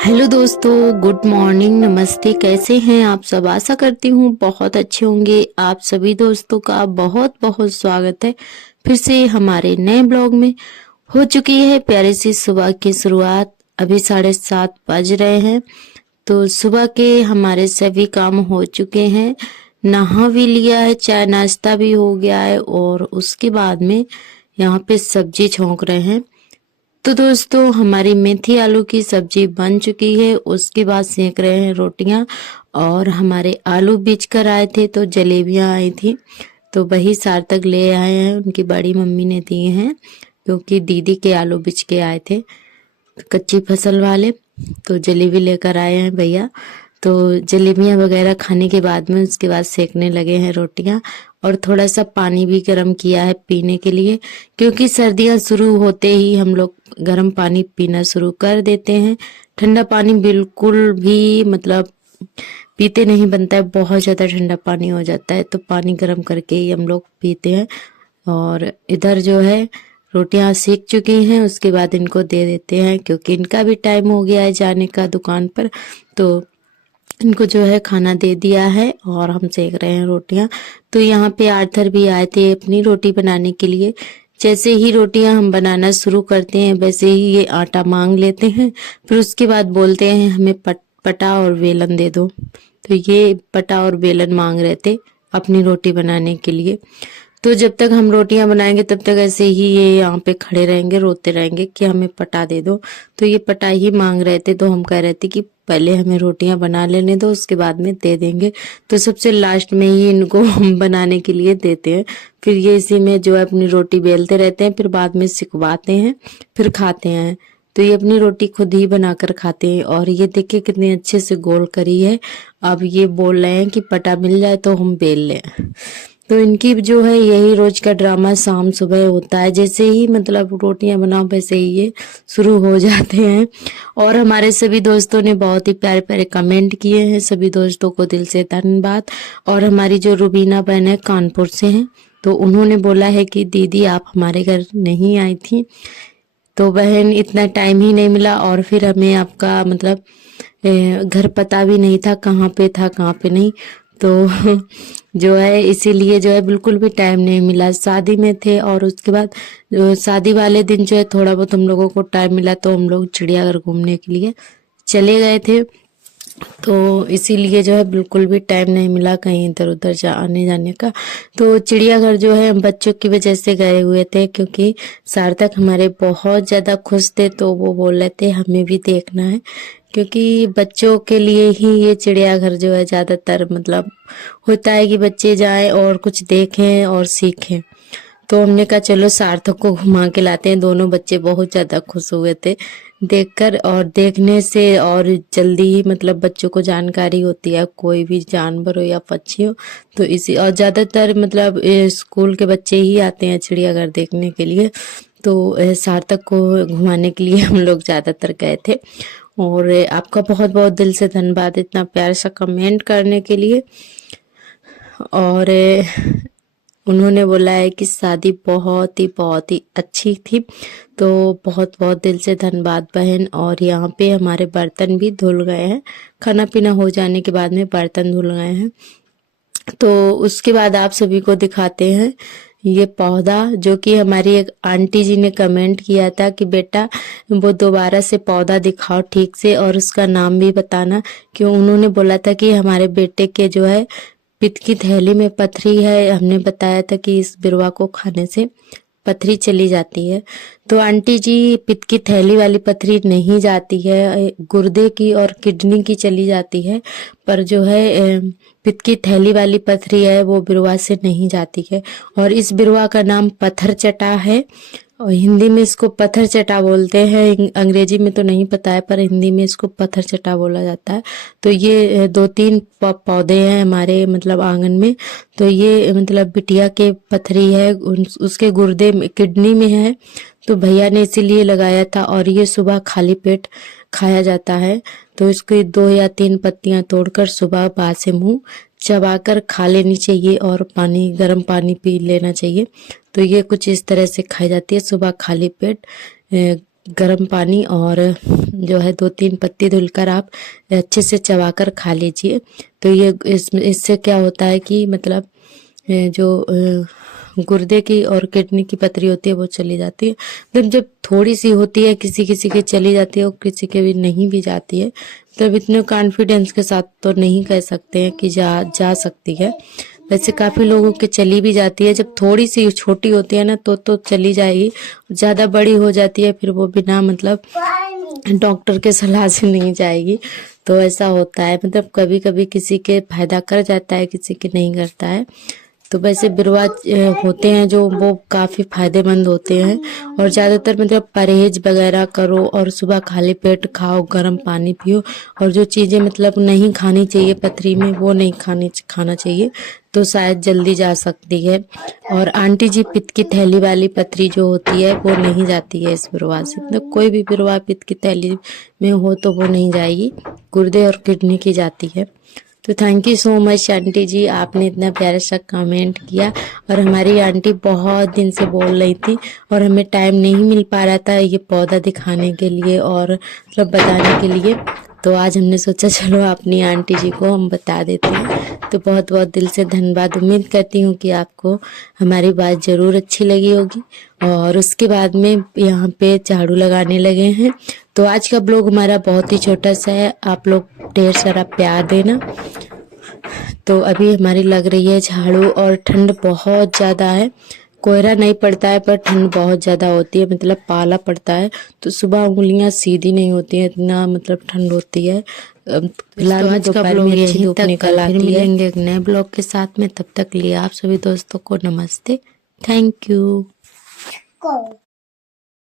Hello दोस्तों, good morning, नमस्ते। कैसे हैं आप सब? आशा करती हूँ बहुत अच्छे होंगे। आप सभी दोस्तों का बहुत बहुत स्वागत है फिर से हमारे नए ब्लॉग में। हो चुकी है प्यारी सी सुबह की शुरुआत। अभी 7:30 बज रहे हैं। तो सुबह के हमारे सभी काम हो चुके हैं। नहा भी लिया है, चाय नाश्ता भी हो गया है और उसके बाद में यहाँ पे सब्जी छौंक रहे हैं। तो दोस्तों, हमारी मेथी आलू की सब्जी बन चुकी है। उसके बाद सेक रहे हैं रोटियां। और हमारे आलू बीच कर आए थे तो जलेबियां आई थी, तो वही सार्थक ले आए हैं। उनकी बड़ी मम्मी ने दिए हैं क्योंकि दीदी के आलू बीच के आए थे कच्ची फसल वाले। तो जलेबी लेकर आए हैं भैया। तो जलेबियां वगैरह खाने के बाद में उसके बाद सेकने लगे हैं रोटियां। और थोड़ा सा पानी भी गर्म किया है पीने के लिए, क्योंकि सर्दियां शुरू होते ही हम लोग गर्म पानी पीना शुरू कर देते हैं। ठंडा पानी बिल्कुल भी मतलब पीते नहीं बनता है, बहुत ज्यादा ठंडा पानी हो जाता है। तो पानी गर्म करके ही हम लोग पीते हैं। और इधर जो है रोटियां सेक चुकी हैं, उसके बाद इनको दे देते हैं क्योंकि इनका भी टाइम हो गया है जाने का दुकान पर। तो इनको जो है खाना दे दिया है और हम सेक रहे हैं रोटियां। तो यहाँ पे आर्थर भी आए थे अपनी रोटी बनाने के लिए। जैसे ही रोटियां हम बनाना शुरू करते हैं वैसे ही ये आटा मांग लेते हैं। फिर उसके बाद बोलते हैं हमें पटा और बेलन दे दो। तो ये पटा और बेलन मांग रहे थे अपनी रोटी बनाने के लिए। तो जब तक हम रोटियां बनाएंगे तब तक ऐसे ही ये यहाँ पे खड़े रहेंगे, रोते रहेंगे कि हमें पटा दे दो। तो ये पटा ही मांग रहे थे। तो हम कह रहे थे कि पहले हमें रोटियां बना लेने दो, उसके बाद में दे देंगे। तो सबसे लास्ट में ही इनको हम बनाने के लिए देते हैं। फिर ये इसी में जो है अपनी रोटी बेलते रहते हैं, फिर बाद में सिकवाते हैं, फिर खाते हैं। तो ये अपनी रोटी खुद ही बनाकर खाते हैं। और ये देखिए कितने अच्छे से गोल करी है। अब ये बोल रहे हैं कि पटा मिल जाए तो हम बेल लें। तो इनकी जो है यही रोज का ड्रामा शाम सुबह होता है। जैसे ही मतलब रोटियां बनाओ वैसे ही ये शुरू हो जाते हैं। और हमारे सभी दोस्तों ने बहुत ही प्यारे प्यारे कमेंट किए हैं। सभी दोस्तों को दिल से धन्यवाद। और हमारी जो रुबीना बहन है कानपुर से हैं, तो उन्होंने बोला है कि दीदी आप हमारे घर नहीं आई थी। तो बहन इतना टाइम ही नहीं मिला और फिर हमें आपका मतलब घर पता भी नहीं था, कहाँ पे था कहाँ पे नहीं। तो जो है इसीलिए जो है बिल्कुल भी टाइम नहीं मिला। शादी में थे और उसके बाद शादी वाले दिन जो है थोड़ा बहुत हम लोगों को टाइम मिला, तो हम लोग चिड़ियाघर घूमने के लिए चले गए थे। तो इसीलिए जो है बिल्कुल भी टाइम नहीं मिला कहीं इधर उधर आने जाने का। तो चिड़ियाघर जो है हम बच्चों की वजह से गए हुए थे, क्योंकि सार्थक हमारे बहुत ज्यादा खुश थे। तो वो बोल रहे थे हमें भी देखना है, क्योंकि बच्चों के लिए ही ये चिड़ियाघर जो है ज्यादातर मतलब होता है कि बच्चे जाएं और कुछ देखें और सीखें। तो हमने कहा चलो सार्थक को घुमा के लाते हैं। दोनों बच्चे बहुत ज्यादा खुश हुए थे देखकर। और देखने से और जल्दी ही मतलब बच्चों को जानकारी होती है, कोई भी जानवर हो या पक्षी हो। तो इसी और ज्यादातर मतलब स्कूल के बच्चे ही आते हैं चिड़ियाघर देखने के लिए। तो सार्थक को घुमाने के लिए हम लोग ज्यादातर गए थे। और आपका बहुत बहुत दिल से धन्यवाद इतना प्यार सा कमेंट करने के लिए। और उन्होंने बोला है कि शादी बहुत ही अच्छी थी। तो बहुत बहुत दिल से धन्यवाद बहन। और यहाँ पे हमारे बर्तन भी धुल गए हैं, खाना पीना हो जाने के बाद में बर्तन धुल गए हैं। तो उसके बाद आप सभी को दिखाते हैं ये पौधा, जो कि हमारी एक आंटी जी ने कमेंट किया था कि बेटा वो दोबारा से पौधा दिखाओ ठीक से और उसका नाम भी बताना। क्यों उन्होंने बोला था कि हमारे बेटे के जो है पित्त की थैली में पथरी है। हमने बताया था कि इस बिरवा को खाने से पथरी चली जाती है। तो आंटी जी पित्त की थैली वाली पथरी नहीं जाती है, गुर्दे की और किडनी की चली जाती है। पर जो है पित्त की थैली वाली पथरी है वो बिरवा से नहीं जाती है। और इस बिरवा का नाम पत्थर चटा है। और हिंदी में इसको पत्थर चटा बोलते हैं। अंग्रेजी में तो नहीं पता है, पर हिंदी में इसको पत्थर चटा बोला जाता है। तो ये 2-3 पौधे हैं हमारे मतलब आंगन में। तो ये मतलब बिटिया के पथरी है, उसके गुर्दे में किडनी में है। तो भैया ने इसीलिए लगाया था। और ये सुबह खाली पेट खाया जाता है। तो इसकी 2 या 3 पत्तियां तोड़कर सुबह बासे मुंह चबाकर खा लेनी चाहिए और पानी गर्म पानी पी लेना चाहिए। तो ये कुछ इस तरह से खाई जाती है सुबह खाली पेट। गर्म पानी और जो है 2-3 पत्ती धुलकर आप अच्छे से चबाकर खा लीजिए। तो ये इससे क्या होता है कि मतलब जो गुर्दे की और किडनी की पथरी होती है वो चली जाती है। मतलब जब थोड़ी सी होती है, किसी किसी की चली जाती है और किसी के भी नहीं भी जाती है। मतलब इतने कॉन्फिडेंस के साथ तो नहीं कह सकते हैं कि जा सकती है। वैसे काफ़ी लोगों की चली भी जाती है। जब थोड़ी सी छोटी होती है ना तो चली जाएगी। ज़्यादा बड़ी हो जाती है फिर वो बिना मतलब डॉक्टर के सलाह से नहीं जाएगी। तो ऐसा होता है, मतलब कभी कभी किसी के फायदा कर जाता है, किसी के नहीं करता है। तो वैसे बिरवा होते हैं जो वो काफ़ी फायदेमंद होते हैं। और ज़्यादातर मतलब परहेज वगैरह करो और सुबह खाली पेट खाओ, गर्म पानी पियो। और जो चीज़ें मतलब नहीं खानी चाहिए पथरी में वो नहीं खाना चाहिए, तो शायद जल्दी जा सकती है। और आंटी जी पित्त की थैली वाली पथरी जो होती है वो नहीं जाती है इस बिरवा से। मतलब कोई भी बिरवा पित्त की थैली में हो तो वो नहीं जाएगी, गुर्दे और किडनी की जाती है। तो thank you so much aunty ji, आपने इतना प्यारा सा कमेंट किया। और हमारी आंटी बहुत दिन से बोल रही थी और हमें टाइम नहीं मिल पा रहा था ये पौधा दिखाने के लिए और मतलब बताने के लिए। तो आज हमने सोचा चलो अपनी आंटी जी को हम बता देते हैं। तो बहुत बहुत दिल से धन्यवाद। उम्मीद करती हूँ कि आपको हमारी बात ज़रूर अच्छी लगी होगी। और उसके बाद में यहाँ पे झाड़ू लगाने लगे हैं। तो आज का ब्लॉग हमारा बहुत ही छोटा सा है, आप लोग ढेर सारा प्यार देना। तो अभी हमारी लग रही है झाड़ू और ठंड बहुत ज़्यादा है। कोहरा नहीं पड़ता है पर ठंड बहुत ज़्यादा होती है, मतलब पाला पड़ता है। तो सुबह उंगलियां सीधी नहीं होती हैं, इतना मतलब ठंड होती है। फिलहाल आज का ब्लॉग यहीं तक, फिर मिलेंगे एक नए ब्लॉग के साथ में। तब तक लिए आप सभी दोस्तों को नमस्ते, थैंक यू।